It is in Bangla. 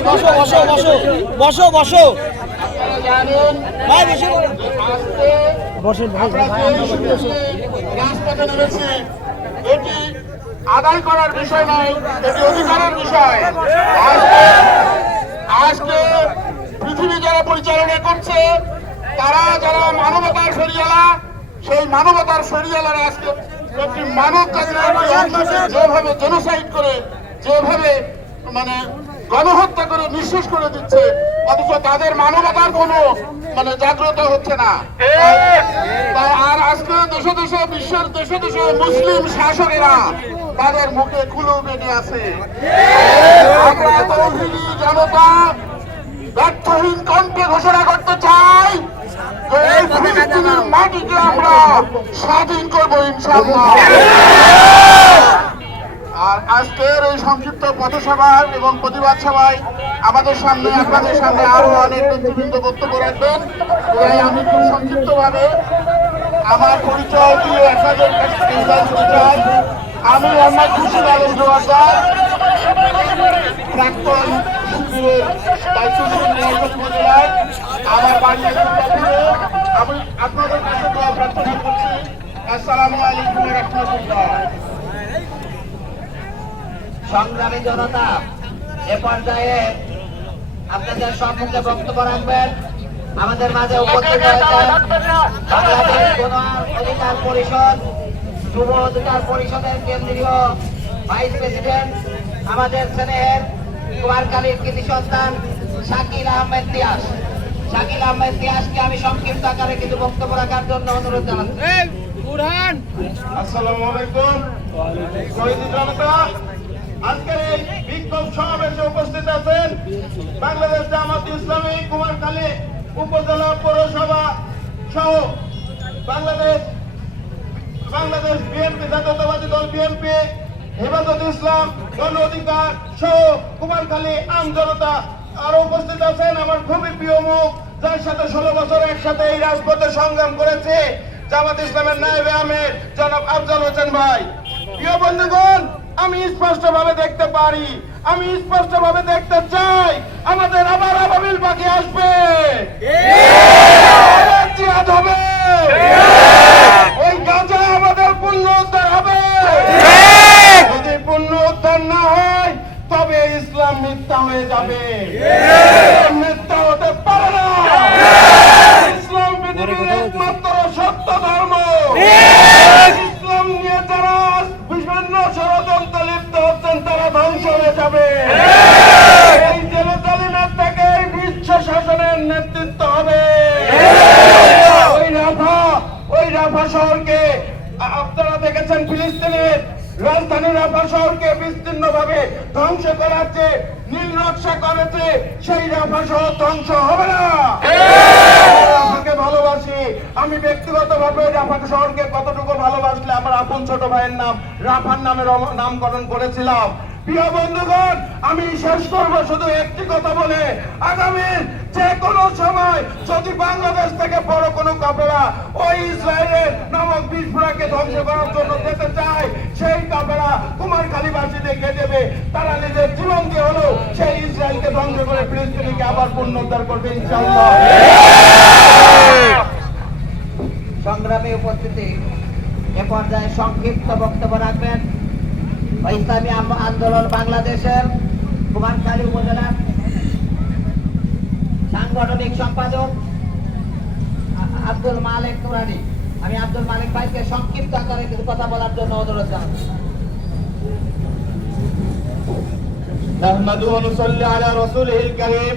বসো বসো বসো বসো ভাই বসে রাজপথে নেমেছি এটি আদায় করার বিষয় নয়, এটি অধিকারের বিষয়। আজকে পৃথিবী যারা পরিচালনা করছে, তারা যারা মানবতার সরিয়ালা সেই মানবতার সরিয়ালারা আজকে একটি মানব জাতির যেভাবে জেনোসাইড করে, যেভাবে মানে গণহত্যা করে নিঃশেষ করে দিচ্ছে, অথচ তাদের মানবতার কোনো মানে জাগ্রত হচ্ছে না। আর আজকে দেশে দেশে, বিশ্বের দেশে দেশে মুসলিম শাসকেরা তাদের মুখে খুলু বেঁধে আছে। আমরা জনতা ব্যর্থহীন কণ্ঠে ঘোষণা করতে চাই মাটিকে আমরা স্বাধীন করব ইনশাআল্লাহ। আর আজকের এই সংক্ষিপ্ত পথসভা এবং প্রতিবাদ সভায় আমাদের সামনে, আপনাদের সামনে আরও অনেক নেতৃবৃন্দ বক্তব্য রাখবেন। তাই আমি খুব সংক্ষিপ্ত ভাবে আমার পরিচয় দিয়ে আপনাদের আমি আলম জোয়ারদার প্রাক্তন আমার আমি আপনাদের কাছে প্রার্থনা করছি। আসসালামু আলাইকুম রহমতুল্লাহ। সংগ্রামী জনতা এ পর্যায়ে আপনাদের সম্মুখে বক্তব্য রাখবেন। আমাদের মাঝে উপস্থিত হয়েছেন অধিকার পরিষদ যুব অধিকার পরিষদের কেন্দ্রীয় ভাইস প্রেসিডেন্ট আমাদের স্নেহের কুমারকালীর কৃতি সন্তান শাকিল আহমেদ দিয়াস। শাকিল আহমেদ দিয়াসকে আমি সংক্ষিপ্ত আকারে কিছু বক্তব্য রাখার জন্য অনুরোধ জানাচ্ছি। আসসালামু আলাইকুম। জনতা আজকের এই বিক্ষোভ সমাবেশে উপস্থিত আছেন বাংলাদেশ জামাত ইসলামী, কুমারখালী উপজেলা পৌরসভা সহ বাংলাদেশ বাংলাদেশ বিএনপি, জাতীয়তাবাদী দল বিএনপি, হেফাজত ইসলাম, গণ অধিকার সহ কুমারখালী আম জনতা আরও উপস্থিত আছেন। আমার খুবই প্রিয় মুখ, যার সাথে ষোলো বছর একসাথে এই রাজপথে সংগ্রাম করেছে জামাত ইসলামের নায়েবে আমের জনাব আফজাল হোসেন ভাই। প্রিয় বন্ধুগণ আমি স্পষ্ট ভাবে দেখতে পারি। আমি স্পষ্ট ভাবে দেখতে চাই। আমাদের আবার আবাবিল পাখি আসবে। জিহাদ হবে। ওই গাজা আমাদের পুণ্য উদ্ধার হবে। যদি পুণ্য উদ্ধার না হয় তবে ইসলাম মিথ্যা হয়ে যাবে। ইসলাম মিথ্যা হতে পারে না। ইসলাম পৃথিবীর একমাত্র সত্য ধর্ম। ধ্বংস হয়ে যাবে। এই জেরুজালেমের থেকে বিশ্ব শাসনের নেতৃত্ব হবে। ওই রাফা ওই রাফা শহরকে আপনারা দেখেছেন ফিলিস্তিনের রাজধানী রাফা শহরকে বিস্তীর্ণ ভাবে ধ্বংস করার যে নীল নকশা করেছে সেই রাফা শহর ধ্বংস হবে না। রাফাকে ভালোবাসি। আমি ব্যক্তিগত ভাবে রাফা শহরকে কতটুকু ভালোবাসলে আমার আপন ছোট ভাইয়ের নাম রাফার নামে নামকরণ করেছিলাম। প্রিয় বন্ধুগণ, আমি শেষ করব শুধু একটি কথা বলে। আগামী যে কোনো সময় যদি বাংলাদেশ থেকে বড় কোনো কাপড়া ওই ইসরায়েলের নামক বিস্ফোরাকে ধ্বংস করার জন্য যেতে চায়, সেই কাপড়া কুমারখালীবাসী দেখে দেবে। তারা নিজের জীবন দিয়ে হলেও সেই ইসরায়েলকে ধ্বংস করে ফিলিস্তিনিকে আবার পুনরুদ্ধার করবে, ইনশাআল্লাহ। সংগ্রামী উপস্থিতি, এ পর্যায়ে সংক্ষিপ্ত বক্তব্য রাখবেন। ইসলামী আম- আন্দোলন বাংলাদেশের কুমারখালী উপজেলার সাংগঠনিক সম্পাদক আ- আব্দুল মালিক নুরানি আমি আব্দুল মালিক ভাইকে সংক্ষিপ্ত আকারে কিছু কথা বলার জন্য অনুরোধ জানাচ্ছি نحمده ونصلي على رسوله الكريم